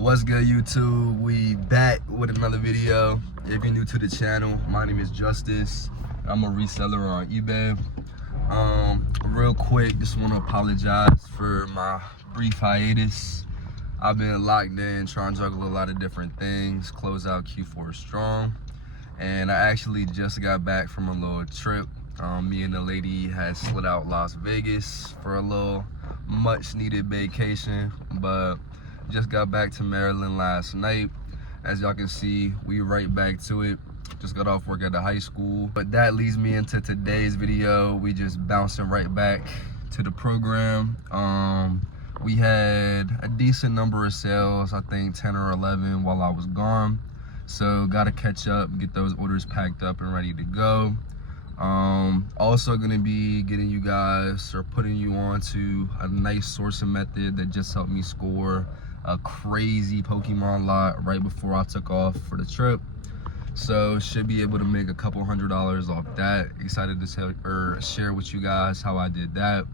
What's good, YouTube? We back with another video. If you're new to the channel, my name is Justice. I'm a reseller on eBay. Real quick, just want to apologize for my brief hiatus. I've been locked in, trying to juggle a lot of different things, close out Q4 strong. And I actually just got back from a little trip. Me and the lady had slid out Las Vegas for a little much needed vacation, but just got back to Maryland last night. As y'all can see, we right back to it. Just got off work at the high school. But that leads me into today's video. We just bouncing right back to the program. We had a decent number of sales, I think 10 or 11 while I was gone. So gotta catch up, get those orders packed up and ready to go. Also gonna be getting you guys or putting you on to a nice sourcing method that just helped me score a crazy Pokemon lot right before I took off for the trip. So should be able to make a couple $100s off that. Excited to share with you guys how I did that.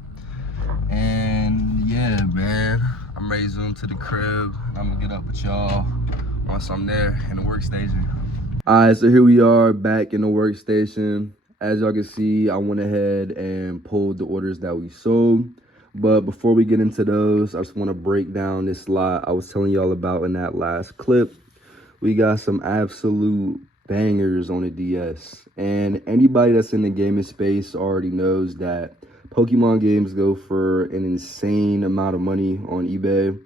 And yeah, man, I'm ready to zoom to the crib. I'm gonna get up with y'all once I'm there in the workstation. All right, so here we are back in the workstation. As y'all can see, I went ahead and pulled the orders that we sold. But before we get into those, I just want to break down this lot I was telling y'all about in that last clip. We got some absolute bangers on the DS. And anybody that's in the gaming space already knows that Pokemon games go for an insane amount of money on eBay.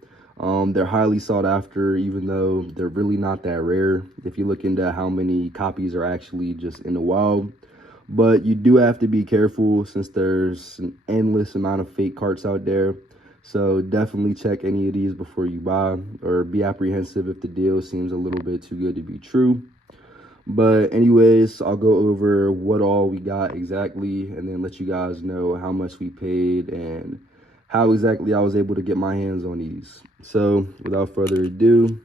They're highly sought after, even though they're really not that rare if you look into how many copies are actually just in the wild. But you do have to be careful since there's an endless amount of fake carts out there. So definitely check any of these before you buy, or be apprehensive if the deal seems a little bit too good to be true. But anyways, I'll go over what all we got exactly and then let you guys know how much we paid and how exactly I was able to get my hands on these. So without further ado,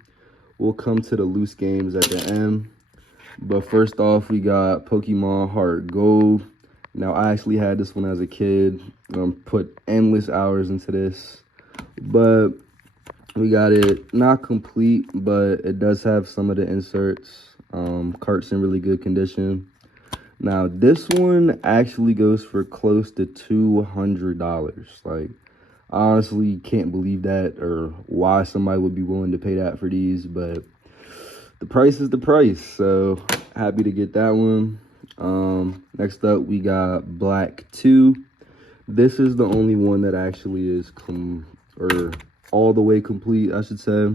we'll come to the loose games at the end. But first off, we got Pokemon Heart Gold. Now, I actually had this one as a kid. Put endless hours into this. But we got it not complete, but it does have some of the inserts. Cart's in really good condition. Now, this one actually goes for close to $200. Like, I honestly can't believe that or why somebody would be willing to pay that for these, but the price is the price, so happy to get that one. Next up, we got Black 2. This is the only one that actually is all the way complete, I should say.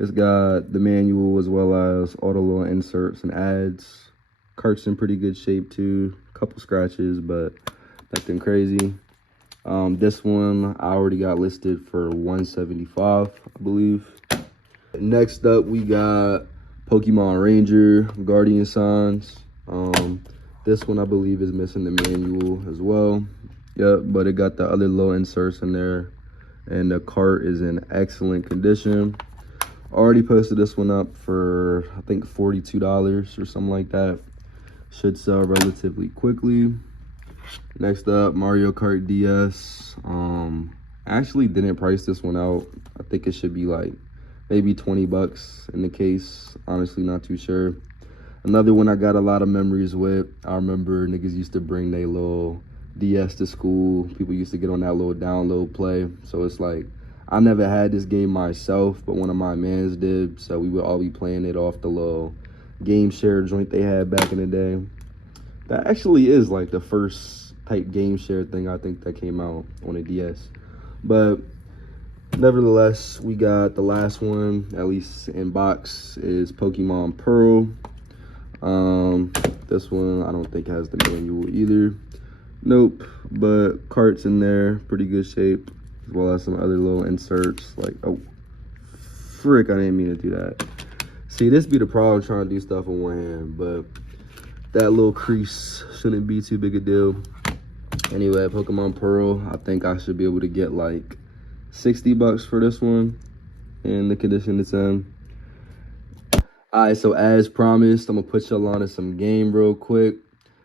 It's got the manual as well as all the little inserts and ads. Cart's in pretty good shape too. Couple scratches, but nothing crazy. This one I already got listed for $175, I believe. Next up, we got Pokemon Ranger Guardian Signs. This one I believe is missing the manual as well. Yep, but it got the other little inserts in there, and the cart is in excellent condition. Already posted this one up for I think $42 or something like that. Should sell relatively quickly. Next up, Mario Kart DS. Actually didn't price this one out. I think it should be like maybe 20 bucks in the case. Honestly, not too sure. Another one I got a lot of memories with. I remember niggas used to bring their little DS to school. People used to get on that little download play. So it's like, I never had this game myself, but one of my mans did. So we would all be playing it off the little game share joint they had back in the day. That actually is like the first type game share thing I think that came out on a DS. But nevertheless, we got the last one, at least in box, is Pokemon Pearl. This one I don't think has the manual either. Nope, but cart's in there, pretty good shape, as well as some other little inserts. Like, oh, frick, I didn't mean to do that. See, this be the problem trying to do stuff in one hand, but that little crease shouldn't be too big a deal. Anyway, Pokemon Pearl, I think I should be able to get like 60 bucks for this one in the condition it's in. All right, so as promised, I'm gonna put y'all on to some game real quick.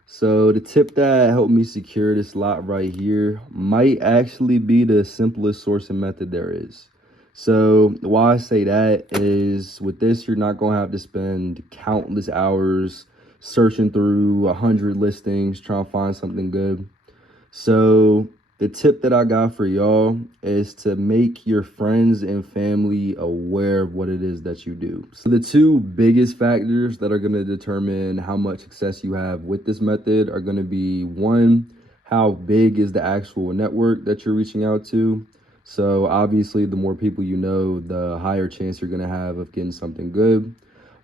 So the tip that helped me secure this lot right here might actually be the simplest sourcing method there is. So why I say that is with this, you're not going to have to spend countless hours searching through 100 listings trying to find something good. So the tip that I got for y'all is to make your friends and family aware of what it is that you do. So the two biggest factors that are going to determine how much success you have with this method are going to be, one, how big is the actual network that you're reaching out to? So obviously, the more people you know, the higher chance you're going to have of getting something good.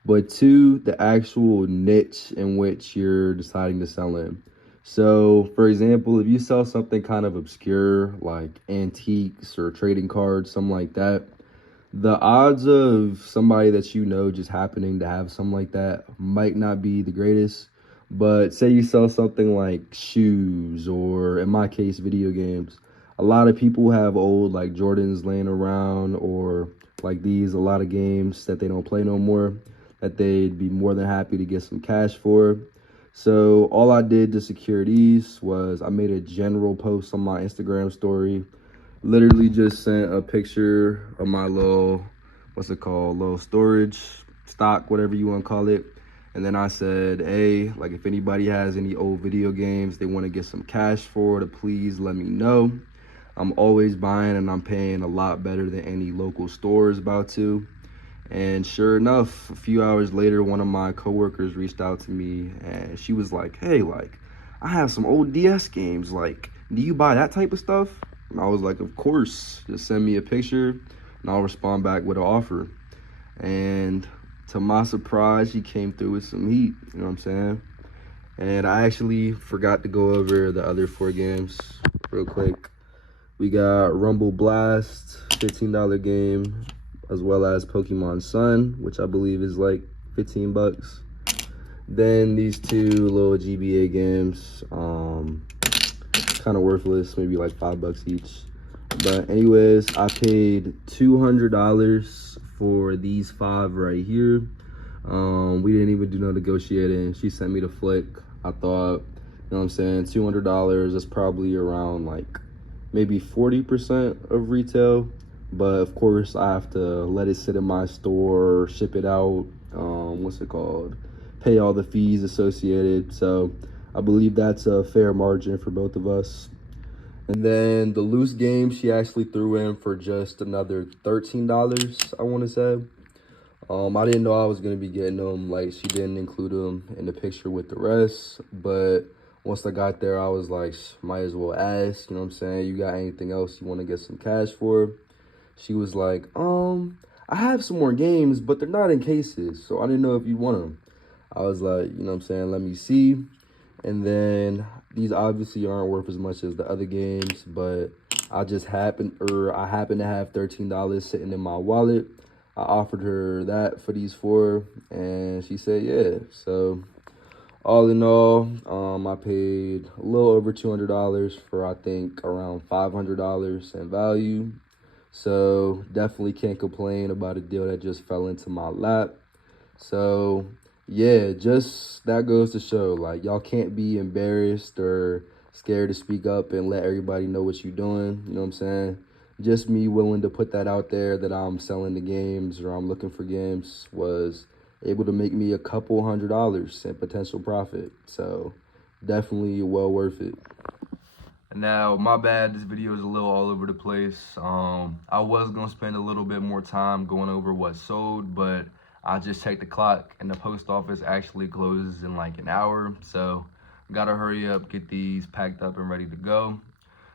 But two, the actual niche in which you're deciding to sell in. So, for example, if you sell something kind of obscure, like antiques or trading cards, something like that, the odds of somebody that you know just happening to have something like that might not be the greatest. But say you sell something like shoes, or in my case, video games. A lot of people have old like Jordans laying around, or like these, a lot of games that they don't play no more, that they'd be more than happy to get some cash for. So all I did to secure these was I made a general post on my Instagram story. Literally just sent a picture of my little, what's it called, little storage stock, whatever you want to call it. And then I said, hey, like if anybody has any old video games they want to get some cash for, to please let me know. I'm always buying and I'm paying a lot better than any local store is about to. And sure enough, a few hours later, one of my coworkers reached out to me and she was like, hey, like, I have some old DS games. Like, do you buy that type of stuff? And I was like, of course, just send me a picture and I'll respond back with an offer. And to my surprise, she came through with some heat, you know what I'm saying? And I actually forgot to go over the other 4 games real quick. We got Rumble Blast, $15 game, as well as Pokemon Sun, which I believe is like 15 bucks. Then these 2 little GBA games, kind of worthless, maybe like 5 bucks each. But anyways, I paid $200 for these 5 right here. We didn't even do no negotiating. She sent me the flick. I thought, you know what I'm saying, $200 is probably around like maybe 40% of retail. But of course, I have to let it sit in my store, ship it out, what's it called, pay all the fees associated. So I believe that's a fair margin for both of us. And then the loose game, she actually threw in for just another $13, I want to say. I didn't know I was going to be getting them. Like, she didn't include them in the picture with the rest. But once I got there, I was like, might as well ask, you know what I'm saying? You got anything else you want to get some cash for? She was like, I have some more games, but they're not in cases, so I didn't know if you want them. I was like, you know what I'm saying, let me see. And then these obviously aren't worth as much as the other games, but I happened to have $13 sitting in my wallet. I offered her that for these 4, and she said yeah. So all in all, I paid a little over $200 for, I think, around $500 in value. So definitely can't complain about a deal that just fell into my lap. So yeah, just that goes to show, like, y'all can't be embarrassed or scared to speak up and let everybody know what you're doing. You know what I'm saying? Just me willing to put that out there that I'm selling the games or I'm looking for games was able to make me a couple $100 in potential profit. So definitely well worth it. Now, my bad, this video is a little all over the place. I was gonna spend a little bit more time going over what sold, but I just checked the clock and the post office actually closes in like an hour. So gotta hurry up, get these packed up and ready to go.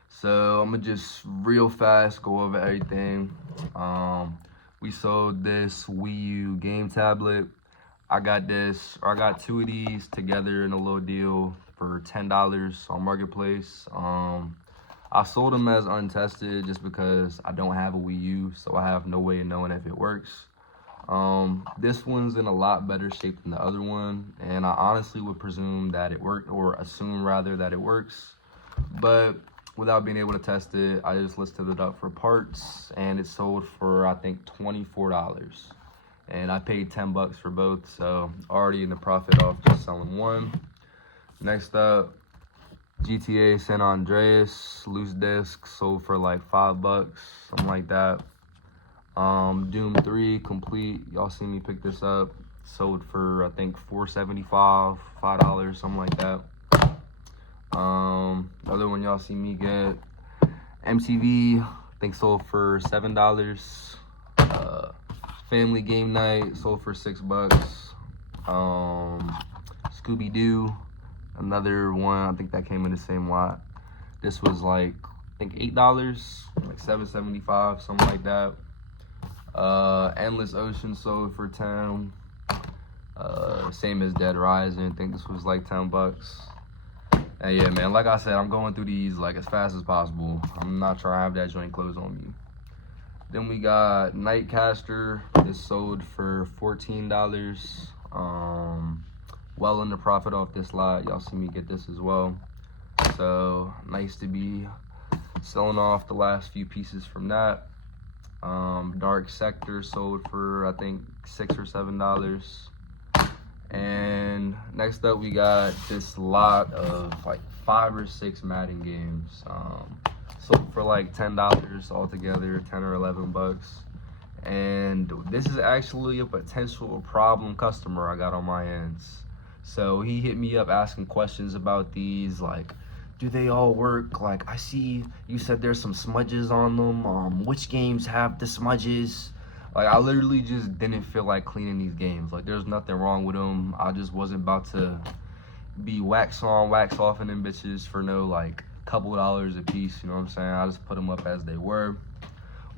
So I'm gonna just real fast go over everything. We sold this Wii U game tablet. I got 2 of these together in a little deal for $10 on Marketplace. I sold them as untested just because I don't have a Wii U, so I have no way of knowing if it works. This one's in a lot better shape than the other one, and I honestly would presume that it worked, or assume rather that it works. But without being able to test it, I just listed it up for parts, and it sold for, I think, $24. And I paid 10 bucks for both, so already in the profit off just selling one. Next up, GTA San Andreas loose disc, sold for like 5 bucks, something like that. Doom 3 complete. Y'all see me pick this up. Sold for I think $4.75, $5, something like that. The other one y'all see me get, MTV, I think sold for $7. Family Game Night sold for $6. Scooby Doo, another one. I think that came in the same lot. This was like I think $8, like $7.75, something like that. Endless Ocean sold for 10. Same as Dead Rising. I think this was like $10. And yeah, man, like I said, I'm going through these like as fast as possible. I'm not trying to have that joint close on me. Then we got Nightcaster. This sold for $14. Well in the profit off this lot. Y'all see me get this as well. So nice to be selling off the last few pieces from that. Dark Sector sold for I think $6 or $7. And next up we got this lot of like 5 or 6 Madden games. Sold for like $10 altogether, 10 or 11 bucks. And this is actually a potential problem customer I got on my ends. So he hit me up asking questions about these, like, do they all work? Like, I see you said there's some smudges on them. Which games have the smudges? Like, I literally just didn't feel like cleaning these games. Like, there's nothing wrong with them. I just wasn't about to be wax on, wax off in them bitches for no, like, couple dollars a piece, you know what I'm saying? I just put them up as they were.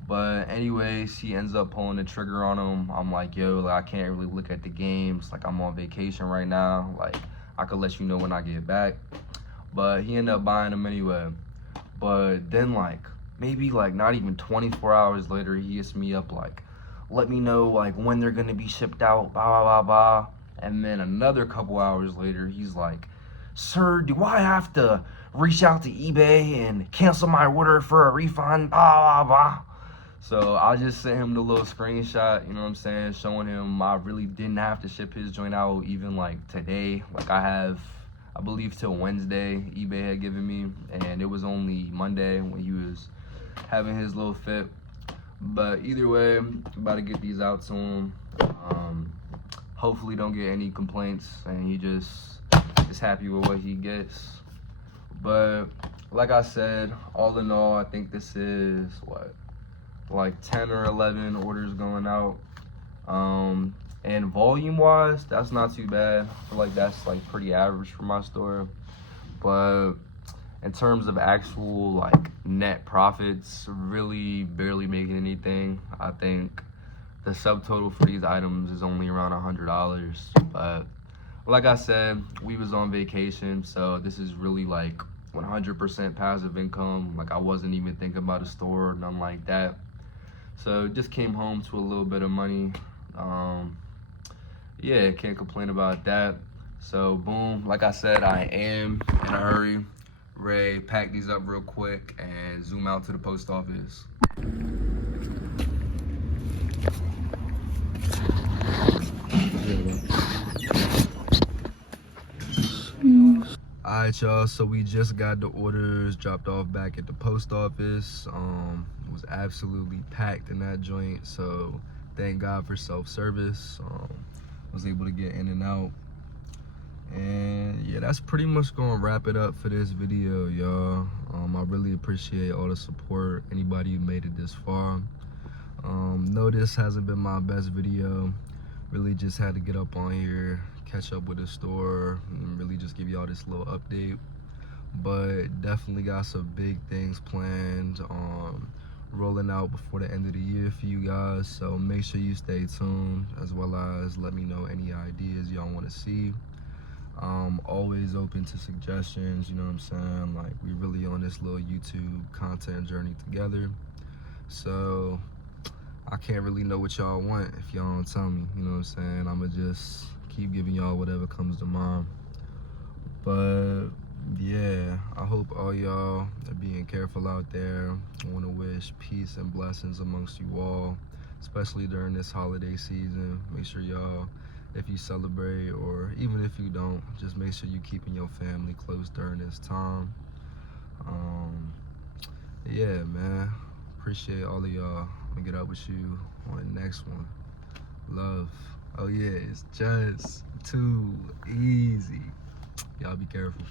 But anyways, he ends up pulling the trigger on them. I'm like, yo, like, I can't really look at the games. Like, I'm on vacation right now. Like, I could let you know when I get back. But he ended up buying them anyway. But then, like, maybe, like, not even 24 hours later, he hits me up, like, let me know, like, when they're going to be shipped out, blah, blah, blah, blah. And then another couple hours later, he's like, sir, do I have to reach out to eBay and cancel my order for a refund, blah, blah, blah. So I just sent him the little screenshot, you know what I'm saying, showing him I really didn't have to ship his joint out even like today. Like I believe till Wednesday eBay had given me, and it was only Monday when he was having his little fit. But either way, I'm about to get these out to him. Hopefully don't get any complaints and he just is happy with what he gets. But like I said, all in all, I think this is what, like 10 or 11 orders going out. And volume wise, that's not too bad. I feel like that's like pretty average for my store. But in terms of actual like net profits, really barely making anything. I think the subtotal for these items is only around $100. But like I said, we was on vacation, so this is really like 100% passive income. Like I wasn't even thinking about a store or nothing like that. So just came home to a little bit of money. Yeah, can't complain about that. So boom, like I said, I am in a hurry. Ray, pack these up real quick and zoom out to the post office. Alright y'all, so we just got the orders dropped off back at the post office. It was absolutely packed in that joint, so thank God for self-service. Was able to get in and out. And yeah, that's pretty much gonna wrap it up for this video, y'all. I really appreciate all the support, anybody who made it this far. No, this hasn't been my best video. Really just had to get up on here, catch up with the store, and really just give y'all this little update. But definitely got some big things planned on rolling out before the end of the year for you guys. So make sure you stay tuned, as well as let me know any ideas y'all want to see. Always open to suggestions, you know what I'm saying? Like, we really on this little YouTube content journey together. So I can't really know what y'all want if y'all don't tell me, you know what I'm saying? I'ma just keep giving y'all whatever comes to mind. But yeah, I hope all y'all are being careful out there. I want to wish peace and blessings amongst you all, especially during this holiday season. Make sure y'all, if you celebrate or even if you don't, just make sure you keeping your family close during this time. Yeah, man, appreciate all of y'all. I'm gonna get up with you on the next one. Love. Oh yeah, it's just too easy. Y'all be careful.